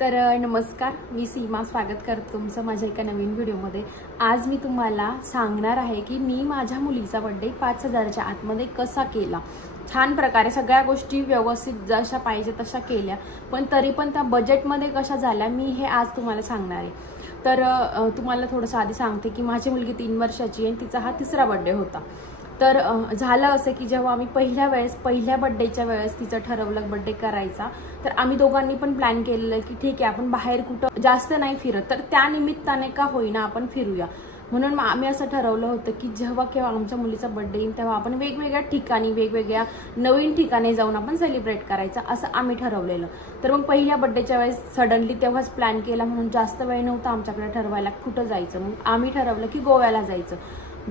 तर नमस्कार, मी सीमा स्वागत करते तुमचं माझ्या एका नवीन व्हिडिओमध्ये। आज मी तुम्हाला सांगणार आहे की मी माझ्या मुलीचा बर्थडे 5000च्या आतमध्ये कसा केला। छान प्रकारे सगळ्या गोष्टी व्यवस्थित जशा पाहिजे तशा केल्या, पण तरी पण त्या बजेटमध्ये कशा झाल्या मी हे आज तुम्हाला सांगणार आहे। तर तुम्हाला थोडंसं आधी सांगते की माझी मुलगी 3 वर्षाची आहे आणि तिचा हा तिसरा बर्थडे होता। तर झालं असं की जेव्हा आम्ही पहिल्या बर्थडेच्या वेळेस तिचं ठरवलं बर्थडे करायचा, तर आम्ही दोघांनी पण प्लॅन केलेलं की ठीक आहे आपण बाहेर कुठं जास्त नाही फिरत, तर त्या निमित्ताने का होईना आपण फिरूया। म्हणून आम्ही असं ठरवलं होतं की जेव्हा केव्हा आमच्या मुलीचा बर्थडे येईल तेव्हा आपण वेगवेगळ्या ठिकाणी वेगवेगळ्या नवीन ठिकाणी जाऊन आपण सेलिब्रेट करायचं असं आम्ही ठरवलेलं। तर मग पहिल्या बर्थडेच्या वेळेस सडनली तेव्हाच प्लॅन केला, म्हणून जास्त वेळ नव्हता आमच्याकडे ठरवायला कुठं जायचं। मग आम्ही ठरवलं की गोव्याला जायचं।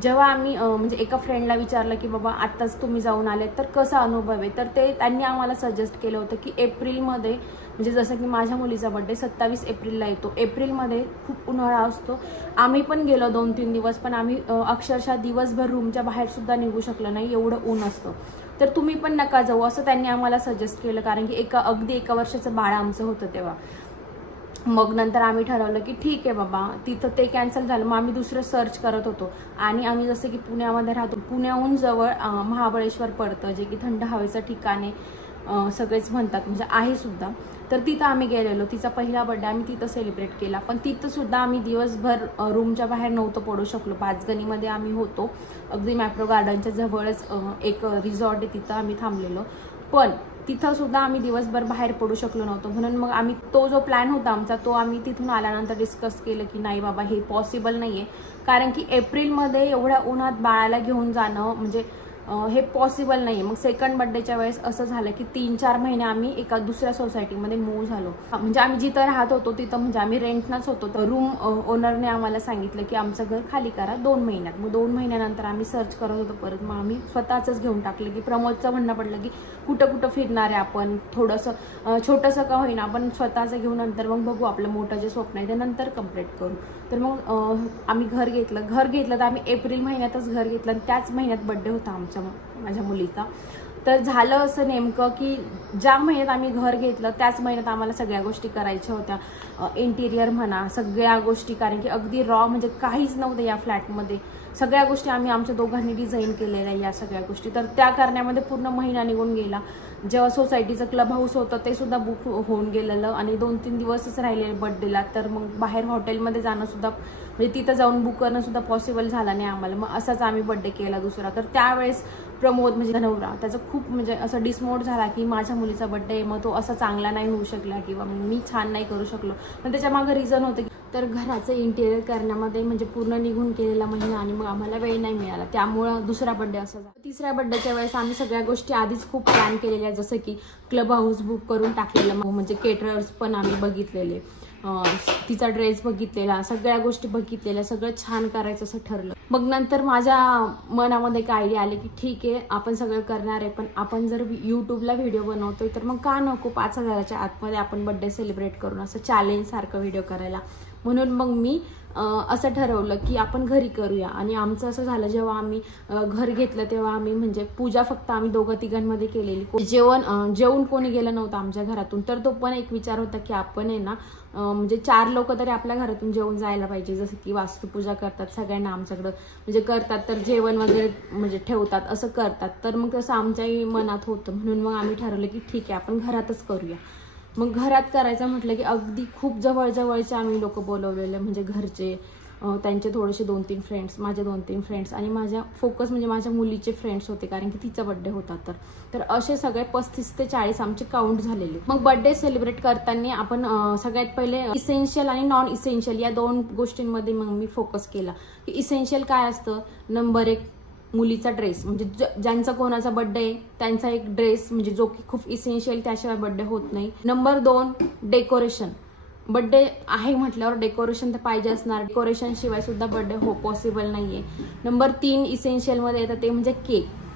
जेव्हा आम्ही म्हणजे एका फ्रेंडला विचारलं की बाबा आत्ताच तुम्ही जाऊन आले तर कसा अनुभव आहे, तर त्यांनी आम्हाला सजेस्ट केलं होतं की एप्रिलमध्ये, म्हणजे जसं की माझ्या मुलीचा बर्थडे 27 एप्रिलला येतो, एप्रिलमध्ये खूप उन्हाळा असतो। आम्ही पण गेलो 2-3 दिवस, पण आम्ही अक्षरशः दिवसभर रूमच्या बाहेर सुद्धा निघू शकलो नाही, एवढं ऊन असतं। तर तुम्ही पण नका जाऊ असं त्यांनी आम्हाला सजेस्ट केलं, कारण की अगदी 1 वर्षाचं बाळ आमचं होतं तेव्हा। मग नंतर आम्ही ठरवलं की ठीक आहे बाबा, तिथं ते कॅन्सल झालं। मग आम्ही दुसरं सर्च करत होतो आणि आम्ही जसं की पुण्यामध्ये राहतो, पुण्याहून जवळ महाबळेश्वर पडतं, जे की थंड हवेचं ठिकाण आहे सगळेच म्हणतात, म्हणजे आहे सुद्धा। तर तिथं आम्ही गेलेलो, तिचा पहिला बर्थडे आम्ही तिथं सेलिब्रेट केला। पण तिथं सुद्धा आम्ही दिवसभर रूमच्या बाहेर नव्हतो पडू शकलो। पाचगणीमध्ये आम्ही होतो, अगदी मॅप्रो गार्डनच्या जवळच एक रिसॉर्ट आहे, तिथं आम्ही थांबलेलो। पण तिथं सुद्धा आम्ही दिवसभर बाहेर पडू शकलो नव्हतो। म्हणून मग आम्ही तो जो प्लॅन होता आमचा, तो आम्ही तिथून आल्यानंतर डिस्कस केलं की नाही बाबा हे पॉसिबल नाहीये, कारण की एप्रिलमध्ये एवढ्या उन्हात बाळाला घेऊन जाणं म्हणजे हे पॉसिबल नाहीये। मग सेकंड बर्थडेच्या वेळेस असं झालं की 3-4 महिने आम्ही एका दुसऱ्या सोसायटीमध्ये मूव्ह झालो। म्हणजे आम्ही जिथं राहत होतो तिथं म्हणजे आम्ही रेंटनच होतो, तर रूम ओनरने आम्हाला सांगितलं की आमचं घर खाली करा 2 महिन्यात। मग 2 महिन्यानंतर आम्ही सर्च करत होतो परत, मग आम्ही स्वतःच घेऊन टाकलं की प्रमोदचं म्हणणं पडलं की कुठं कुठं फिरणार आहे आपण, थोडंसं छोटंसं का होईना आपण स्वतःचं घेऊन नंतर मग बघू आपलं मोठं जे स्वप्न आहे ते नंतर कम्प्लीट करू। तर मग आम्ही घर घेतलं तर आम्ही एप्रिल महिन्यातच घर घेतलं आणि त्याच महिन्यात बर्थडे होता माझ्या मुलीचा। तर झालं असं नेमकं की ज्या महिन्यात आम्ही घर घेतलं त्याच महिन्यात आम्हाला सगळ्या गोष्टी करायच्या होत्या, इंटिरियर म्हणा सगळ्या गोष्टी, कारण की अगदी रॉ म्हणजे काहीच नव्हतं या फ्लॅटमध्ये। सगळ्या गोष्टी आम्ही आमच्या दोघांनी डिझाईन केलेल्या या सगळ्या गोष्टी, तर त्या करण्यामध्ये पूर्ण महिना निघून गेला। जेव्हा सोसायटीचं क्लब हाऊस होतं ते सुद्धा बुक होऊन गेलेलं आणि 2-3 दिवसच राहिले बर्थडेला। तर मग बाहेर हॉटेलमध्ये जाणं सुद्धा म्हणजे तिथं जाऊन बुक करणं सुद्धा पॉसिबल झालं नाही आम्हाला। मग असाच आम्ही बर्थडे केला दुसरा। तर त्यावेळेस प्रमोद म्हणजे नवरा त्याचं खूप म्हणजे असं डिसमोड झाला की माझ्या मुलीचा बर्थडे मग तो असा चांगला नाही होऊ शकला किंवा मी छान नाही करू शकलो। पण त्याच्या मागे रिझन होतं की तर घराचं इंटेरियर करण्यामध्ये म्हणजे पूर्ण निघून केलेला महिना आणि मग आम्हाला वेळ नाही मिळाला, त्यामुळं दुसरा बर्थडे असा झाला। तिसऱ्या बर्थडेच्या वेळेस आम्ही सगळ्या गोष्टी आधीच खूप प्लॅन केलेल्या, जसं की क्लब हाऊस बुक करून टाकलेलं, म्हणजे केटरर्स पण आम्ही बघितलेले, तिचा ड्रेस बघितलेला, सगळ्या गोष्टी बघितलेल्या, सगळं छान करायचं असं ठरलं। मग नंतर माझ्या मनामध्ये एक आयडिया आली की ठीक आहे आपण सगळं करणार आहे, पण आपण जर यूट्यूबला व्हिडिओ बनवतोय तर मग का नको 5000च्या आतमध्ये आपण बर्थडे सेलिब्रेट करून असं चॅलेंज सारखं व्हिडिओ करायला। म्हणून मग मी असं ठरवलं की आपण घरी करूया। आणि आमचं असं झालं, जेव्हा आम्ही घर घेतलं तेव्हा आम्ही म्हणजे पूजा फक्त आम्ही 2-3 केलेली, जेवण कोणी गेलं नव्हतं आमच्या घरातून। तर तो पण एक विचार होता की आपण आहे ना म्हणजे 4 लोक तरी आपल्या घरातून जेवून जायला पाहिजे, जसं की वास्तुपूजा करतात सगळ्यांना आमच्याकडं म्हणजे करतात, तर जेवण वगैरे म्हणजे ठेवतात असं करतात। तर मग तसं आमच्याही मनात होतं, म्हणून मग आम्ही ठरवलं की ठीक आहे आपण घरातच करूया। मग घरात करायचं म्हटलं की अगदी खूप जवळचे आम्ही लोक बोलवलेले, म्हणजे घरचे, त्यांचे थोडेसे 2-3 फ्रेंड्स, माझे 2-3 फ्रेंड्स आणि माझ्या फोकस म्हणजे माझ्या मुलीचे फ्रेंड्स होते, कारण की तिचा बर्थडे होता। तर असे सगळे 35 ते 40 आमचे काउंट झालेले। मग बर्थडे सेलिब्रेट करताना आपण सगळ्यात पहिले इसेन्शियल आणि नॉन इसेन्शियल या 2 गोष्टींमध्ये मग मी फोकस केला की इसेन्शियल काय असतं। नंबर 1 मुलीचा ड्रेस, म्हणजे ज्यांचा कोणाचा बर्थडे आहे त्यांचा एक ड्रेस, म्हणजे जो की खूप इसेन्शियल, त्याशिवाय बर्थडे होत नाही। नंबर 2 डेकोरेशन, बर्थडे आहे म्हटल्यावर डेकोरेशन तर पाहिजे असणार, डेकोरेशन शिवाय सुद्धा बर्थडे पॉसिबल नाहीये। नंबर 3 इसेन्शियल मध्ये येतं ते म्हणजे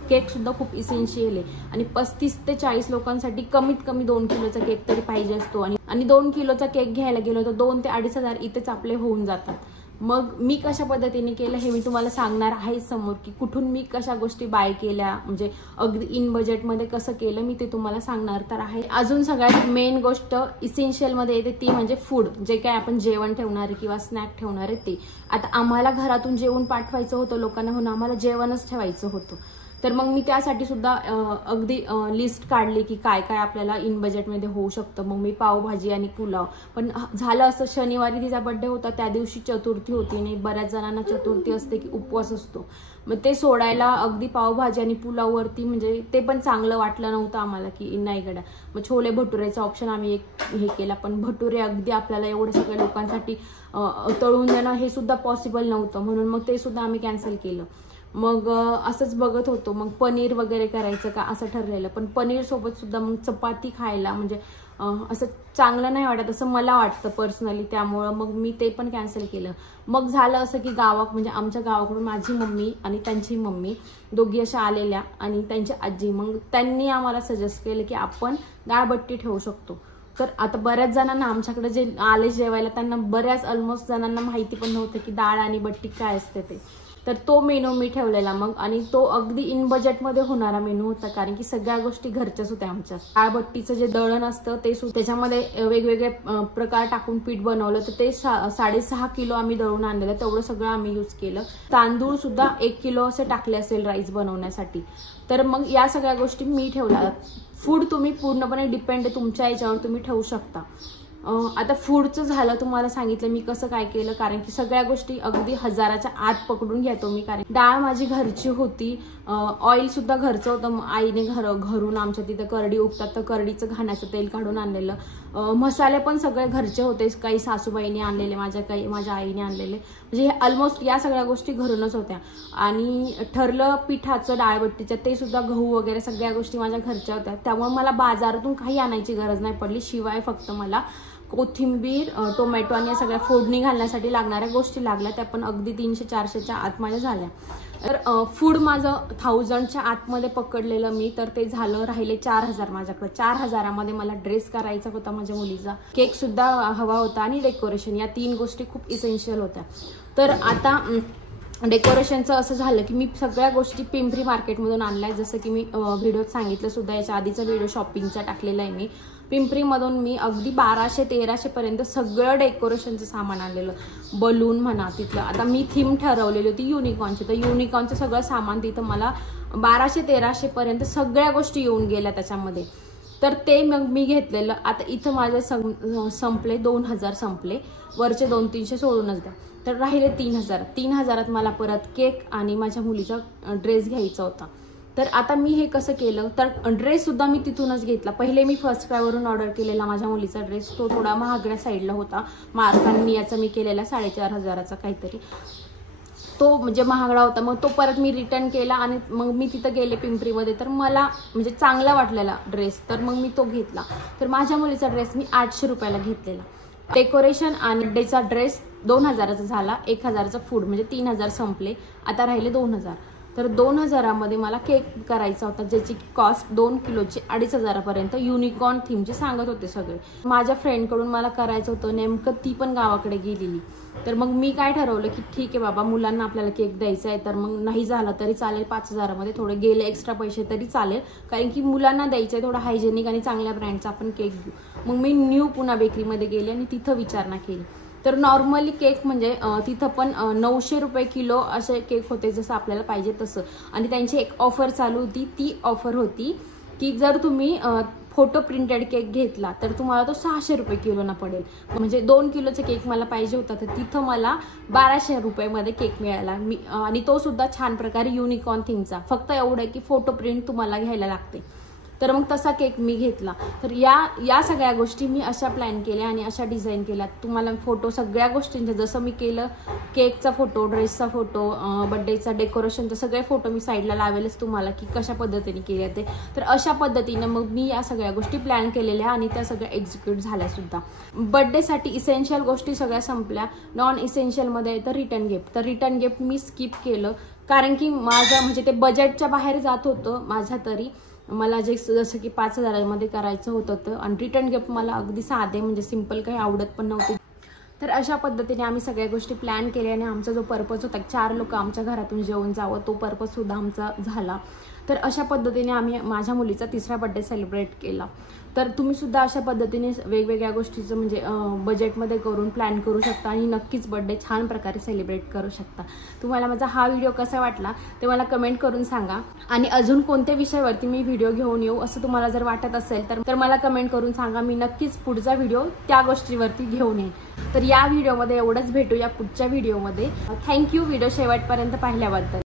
केक सुद्धा खूप इसेन्शियल आहे। आणि 35 ते 40 लोकांसाठी कमीत कमी 2 किलोचा केक तरी पाहिजे असतो, आणि 2 किलोचा केक घ्यायला गेलो तर 2 ते 2,500 इथेच आपले होऊन जातात। मग मी कशा पद्धतीने केलं हे मी तुम्हाला सांगणार आहे समोर, की कुठून मी कशा गोष्टी बाय केल्या, म्हणजे अगदी इन बजेटमध्ये कसं केलं मी ते तुम्हाला सांगणार तर आहे. अजून सगळ्यात मेन गोष्ट इसेन्शियलमध्ये येते ती म्हणजे फूड, जे काय आपण जेवण ठेवणारे किंवा स्नॅक ठेवणारे ते. आता आम्हाला घरातून जेवण पाठवायचं होतं लोकांना, म्हणून आम्हाला जेवणच ठेवायचं होतं. तर मग मी त्यासाठी सुद्धा अगदी लिस्ट काढली की काय काय आपल्याला इन बजेटमध्ये होऊ शकतं. मग मी पावभाजी आणि पुलाव, पण झालं असं शनिवारी तिचा बर्थडे होता, त्या दिवशी चतुर्थी होती आणि बऱ्याच जणांना चतुर्थी असते की उपवास असतो. मग ते सोडायला अगदी पावभाजी आणि पुलाववरती म्हणजे ते पण चांगलं वाटलं नव्हतं आम्हाला की नाही गड्या. मग छोले भटुरेचा ऑप्शन आम्ही एक हे केला, पण भटुरे अगदी आपल्याला एवढ्या सगळ्या लोकांसाठी तळून देणं हे सुद्धा पॉसिबल नव्हतं, म्हणून मग ते सुद्धा आम्ही कॅन्सल केलं. मग असंच बघत होतो, मग पनीर वगैरे करायचं का असं ठरलेलं, पण पनीर सोबत सुद्धा मग चपाती खायला म्हणजे असं चांगलं नाही वाटत असं मला वाटतं पर्सनली, त्यामुळं मग मी ते पण कॅन्सल केलं. मग झालं असं की म्हणजे आमच्या गावाकडून माझी मम्मी आणि त्यांची मम्मी दोघी अशा आलेल्या आणि त्यांची आजी, मग त्यांनी आम्हाला सजेस्ट केलं की आपण डाळबट्टी ठेवू शकतो. तर आता बऱ्याच जणांना आमच्याकडे जे आले जेवायला त्यांना बऱ्याच ऑलमोस्ट जणांना माहिती पण नव्हतं की डाळ आणि बट्टी काय असते ते. तर तो मेनू मी ठेवलेला मग, आणि तो अगदी इन बजेटमध्ये होणारा मेनू होता, कारण की सगळ्या गोष्टी घरच्याच होत्या आमच्या. डाळबट्टीचं जे दळण असतं ते त्याच्यामध्ये वेगवेगळे प्रकार टाकून पीठ बनवलं, तर ते 6.5 किलो आम्ही दळून आणलेलं, तेवढं सगळं आम्ही यूज केलं. तांदूळ सुद्धा 1 किलो असे टाकले असेल राईस बनवण्यासाठी. तर मग या सगळ्या गोष्टी मी ठेवल्या. फूड तुम्ही पूर्णपणे डिपेंड आहे, तुमच्या याच्यावर तुम्ही ठेवू शकता. आता फूडचं झालं, तुम्हाला सांगितलं मी कसं काय केलं, कारण की सगळ्या गोष्टी अगदी 1000च्या आत पकडून घेतो मी. कारण डाळ माझी घरची होती, ऑइल सुद्धा घरचं होतं, आईने घरून आमच्या तिथं करडी उगतात तर करडीचं घाण्याचं तेल काढून आणलेलं. मसाले पण सगळे घरचे होते, काही सासूबाईने आणलेले, माझ्या आईने आणलेले, म्हणजे हे ऑलमोस्ट या सगळ्या गोष्टी घरूनच होत्या. आणि ठरलं पिठाचं डाळबट्टीचं, ते सुद्धा गहू वगैरे सगळ्या गोष्टी माझ्या घरच्या होत्या, त्यामुळे मला बाजारातून काही आणायची गरज नाही पडली. शिवाय फक्त मला कोथिंबीर, टोमॅटो आणि या सगळ्या फोडणी घालण्यासाठी लागणाऱ्या गोष्टी लागल्या, त्या पण अगदी 300-400च्या आत माझ्या झाल्या. तर फूड माझं 1000च्या आतमध्ये पकडलेलं मी, तर ते झालं. राहिले 4000 माझ्याकडे. 4000मध्ये मला ड्रेस करायचा होता माझ्या मुलीचा, केक सुद्धा हवा होता आणि डेकोरेशन, या 3 गोष्टी खूप इसेन्शियल होत्या. तर आता डेकोरेशनचं असं झालं की मी सगळ्या गोष्टी पिंपरी मार्केटमधून आणल्या, जसं की मी व्हिडिओत सांगितलं सुद्धा, याच्या आधीचा व्हिडिओ शॉपिंगचा टाकलेला आहे मी. पिंपरीमधून मी अगदी 1200-1300 पर्यंत सगळं डेकोरेशनचं सामान आणलेलं. बलून म्हणा तिथलं, आता मी थीम ठरवलेली होती युनिकॉर्नची, तर युनिकॉर्नचं सगळं सामान तिथं मला 1200-1300 पर्यंत सगळ्या गोष्टी येऊन गेल्या त्याच्यामध्ये. तर ते मग मी घेतलेलं. आता इथं माझे संपले 2000 संपले, वरचे 200-300 सोडूनच द्या, तर राहिले 3000. 3000 मला परत केक आणि माझ्या मुलीचा ड्रेस घ्यायचा होता. तर आता मी हे कसं केलं, तर ड्रेस सुद्धा मी तिथूनच घेतला. पहिले मी फर्स्ट क्रायवरून ऑर्डर केलेला माझ्या मुलीचा ड्रेस, तो थोडा महागड्या साईडला होता, मार्कांनी याचा मी केलेला 4500 काहीतरी, तो म्हणजे महागडा होता. मग तो परत मी रिटर्न केला आणि मग मी तिथं गेले पिंपरीमध्ये, तर मला म्हणजे चांगला वाटलेला ड्रेस, तर मग मी तो घेतला. तर माझ्या मुलीचा ड्रेस मी 800 रुपयाला घेतलेला. डेकोरेशन आणि बर्थडेचा ड्रेस 2000चा झाला, 1000चा फूड, म्हणजे 3000 संपले. आता राहिले 2000. तर 2000मध्ये मला केक करायचा होता, ज्याची कॉस्ट 2 किलोची 2500 पर्यंत युनिकॉर्न थीमची सांगत होते सगळे. माझ्या फ्रेंडकडून मला करायचं होतं, नेमकं ती पण गावाकडे गेलेली. तर मग मी काय ठरवलं की ठीक आहे बाबा, मुलांना आपल्याला केक द्यायचा आहे, तर मग नाही झालं तरी चालेल, 5000मध्ये थोडे गेले एक्स्ट्रा पैसे तरी चालेल, कारण की मुलांना द्यायचं आहे, थोडा हायजेनिक आणि चांगल्या ब्रँडचा आपण केक घेऊ. मग मी न्यू पुणा बेकरीमध्ये गेले आणि तिथं विचारणा केली. तर नॉर्मली केक म्हणजे तिथं पण 900 रुपये किलो असे केक होते, जसं आपल्याला पाहिजे तसं. आणि त्यांची एक ऑफर चालू होती, ती ऑफर होती की जर तुम्ही फोटो प्रिंटेड केक घेतला तर तुम्हाला तो 600 रुपये किलोना पडेल. म्हणजे 2 किलोचा केक मला पाहिजे होता, तर तिथं मला 1200 रुपयामध्ये केक मिळाला. आणि तो सुद्धा छान प्रकारे युनिकॉर्न थीमचा. फक्त एवढं की फोटो प्रिंट तुम्हाला घ्यायला लागते. तर मग तसा केक मी घेतला. तर या सगळ्या गोष्टी मी अशा प्लॅन केल्या आणि अशा डिझाईन केल्या. तुम्हाला फोटो सगळ्या गोष्टींचे जसं मी केलं, केकचा फोटो, ड्रेसचा फोटो, बर्थडेचा, डेकोरेशनचा सगळे फोटो मी साईडला लावेलच तुम्हाला की कशा पद्धतीने केले ते. तर अशा पद्धतीने मग मी या सगळ्या गोष्टी प्लॅन केलेल्या आणि त्या सगळ्या एक्झिक्यूट झाल्या सुद्धा. बर्थडेसाठी इसेन्शियल गोष्टी सगळ्या संपल्या. नॉन इसेन्शियलमध्ये येतं रिटर्न गिफ्ट. तर रिटर्न गिफ्ट मी स्किप केलं, कारण की माझं म्हणजे ते बजेटच्या बाहेर जात होतं माझ्या तरी. मला जसं की 5000मध्ये करायचं होतं, आणि रिटर्न गिफ्ट मला अगदी साधे म्हणजे सिंपल काही आवडत पण नव्हते. तर अशा पद्धतीने आम्ही सगळ्या गोष्टी प्लॅन केल्या आणि आमचा जो पर्पज होता 4 लोक आमच्या घरातून जेवून जावं तो पर्पज सुद्धा आमचा झाला। तर अशा पद्धतीने आम्ही माझ्या मुलीचा 3रा बर्थडे सेलिब्रेट केला। तर तुम्ही सुद्धा अशा पद्धतीने वेगवेगळ्या गोष्टीचं म्हणजे बजेटमध्ये करून प्लॅन करू शकता आणि नक्कीच बर्थडे छान प्रकारे सेलिब्रेट करू शकता। तुम्हाला माझा हा व्हिडिओ कसा वाटला ते मला कमेंट करून सांगा आणि अजून कोणत्या विषयावरती मी व्हिडिओ घेऊन येऊ असं तुम्हाला जर वाटत असेल तर मला कमेंट करून सांगा। मी नक्कीच पुढचा व्हिडिओ त्या गोष्टीवरती घेऊन येईन। तर या व्हिडिओमध्ये एवढंच, भेटूया पुढच्या व्हिडिओमध्ये। थँक्यू व्हिडिओ शेवटपर्यंत पाहिल्याबद्दल।